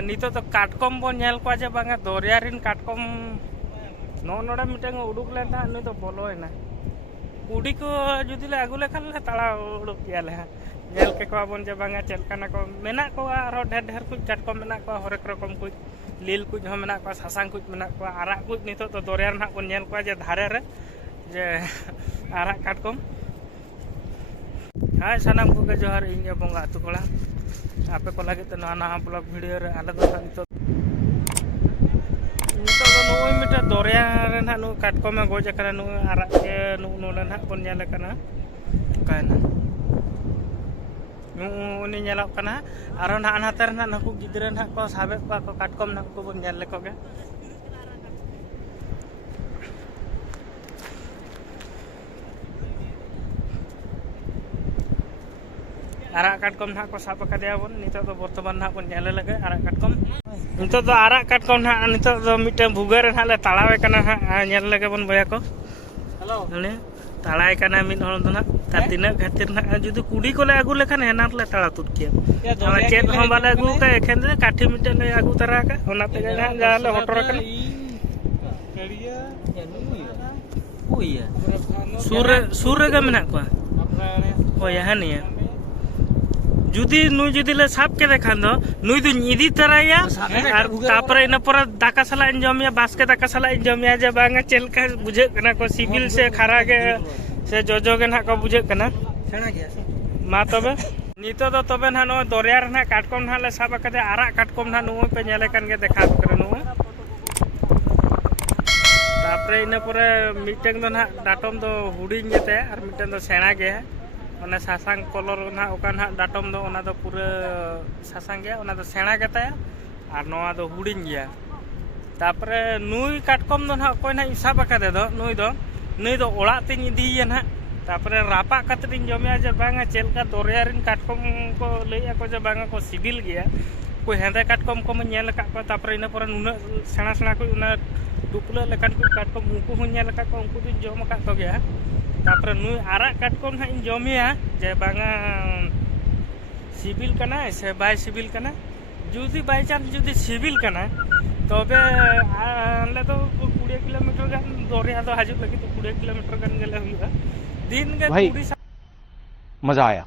नितो तो काटकम बन नेल को जे बांगा दरिया रिन काटकम नोडे मिटे उडुक लेन था नुई तो बोलोयना कुड़ी को जुदी ले आगु लेखान ले ताला उडुक गयाले नेल के को बन जे बांगा चलकाना को मेना को आरो ढेर ढेर कुछ काटकम मेना को हरेक रकम कुछ लील कुछ हो मेना को सासांग कुछ मेना को आरा कुछ नितो तो दरिया ना बन नेल को जे धारे रे जे आरा काटकम हाय सानाम को जोहार इंगे बोंगा आतु कोला आपे को लगे तो ना ब्लॉग वीडियो रे आले दो नितो नुई मिटे दरिया रे ना नु काटकम में गोज करा नु आरा के नु नोले ना बन नेल कना कायना नु उनी नेलक कना आरो ना अनातर ना नकु गिदरे ना को साबे को काटकम ना को बन नेल को गे आरा काटकम ना को साब कदिया बन नितो तो वर्तमान ना बन नेल लगे आरा काटकम नितो तो आरा काटकम ना नितो तो मिटे भुगर ना ले तालावे कना नेल लगे बन बया को हेलो ने तालाय कना मिन हल तो ना ता तिना खातिर ना जुदी कुड़ी को ले आगु लेखान हेनार ले ताला तुट किया हम चेत हम बाले आगु का एखेन दे काठी मिटे ले आगु तरा का ओना ते ना जाले होटर कना कड़िया ओया सुर रे मेना को ओया हनिया जुदी नुई जुदी ले साब के देखान दो नुई दो इदी तराया और तापरे इन पर दाका सला इंजमिया बास्के दाका सला इंजमिया जे बांगा चेलका बुझे कना को सिविल से खारा के से जोजो के ना को बुझे कना सेना गया मा तबे नितो तो तबे ना नो दरिया रे ना काटकम ना ले साब कदे आरा काटकम ना नु पे नेले कान के देखा करे नु तापरे इन पर मिटेंग दो ना डाटम दो हुडिंग गेते और मिटेंग दो सेना गया ओना सासांग कलर ना ओका ना डाटम दो ओना दो पूरा सासांग गया ओना दो सेना गेता और नोआ दो हुडिंग गया तापरे नुई काटकम दो ना कोई ना हिसाब कादे दो नुई दो ओड़ा तिन इदिया ना तापरे रापा कतरिन जमिया जे बांगा चेलका दरिया रिन काटकम को लैया को जे बांगा को सिबिल गया कोई हेंदे काटकम को नेल का को तापरे इन पर नुना सेना सेना को उना दुपला लेकान को काटकम उनको हो नेल का को उनको दिन जम का को गया तापरे नुई आरा काटकम ना इन जमिया जे बांगा सिबिल कना से बाय सिबिल कना जुदी बाय चांस जुदी सिबिल कना तबे आले तो 20 किलोमीटर गान दरिया तो हाजुक लगी तो 20 किलोमीटर गान गेले हुआ दिन के भाई मजा आया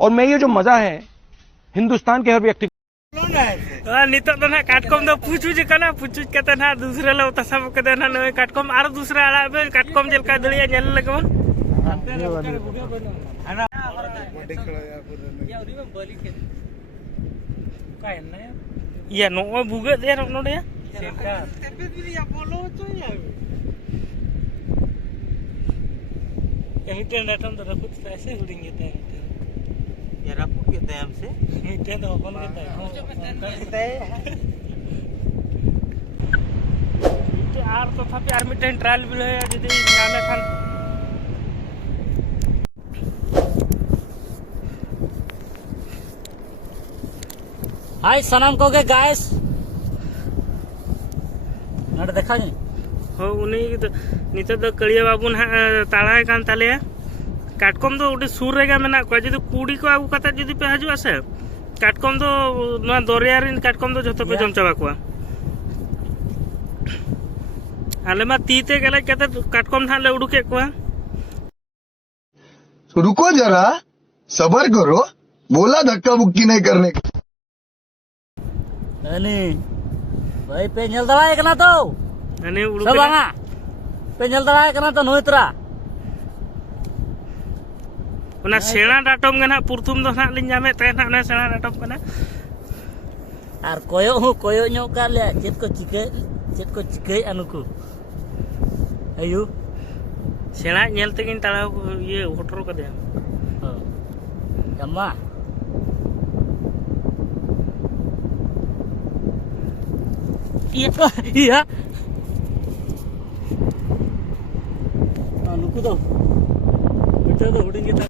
और मैं ये जो मजा है हिंदुस्तान के हर व्यक्ति नितो तो ना काटकम दो पूछू कना पूछू कते ना दूसरे ले तसाब कते ना नय काटकम आरो दूसरा आला बे काटकम जेलका दलिया nail लगबन ana iya no buga dia no dia tapi dia bolo coy ya yang itu datang to rakut ऐसे हुडिंग गेता है ya raput गेता है हमसे itu तो अपन गेता है itu आर तो था यार मिटेन ट्रायल भी है जदी नामे खान हाय सनम को के गाइस नड देखा नहीं हो उनी नितो दो कड़िया बाबू ना तालाय कान ताले काटकम दो उडी सुर रेगा मेना को जदी कुड़ी को आगु कता जदी पे हजु आसे काटकम दो ना दरिया रिन काटकम दो जतो पे जम चाबा को आले मा तीते गेले कते काटकम ना ले उडुके को रुको जरा सबर करो बोला धक्का बुक्की नहीं करने का अनि भाई पे नेल दलाय कना तो अनि उडुके सबंगा पे नेल दलाय कना तो नोइत्रा ओना सेना डाटम गना पुरथुम दो ना लिन जामे ते ना ओना सेना डाटम कना आर कोयो नो का ले चेत को चिके अनुकु आयु सेना नेल तेगिन ताला ये होटर कदे जम्मा iya nuku tuh betul tuh udah kita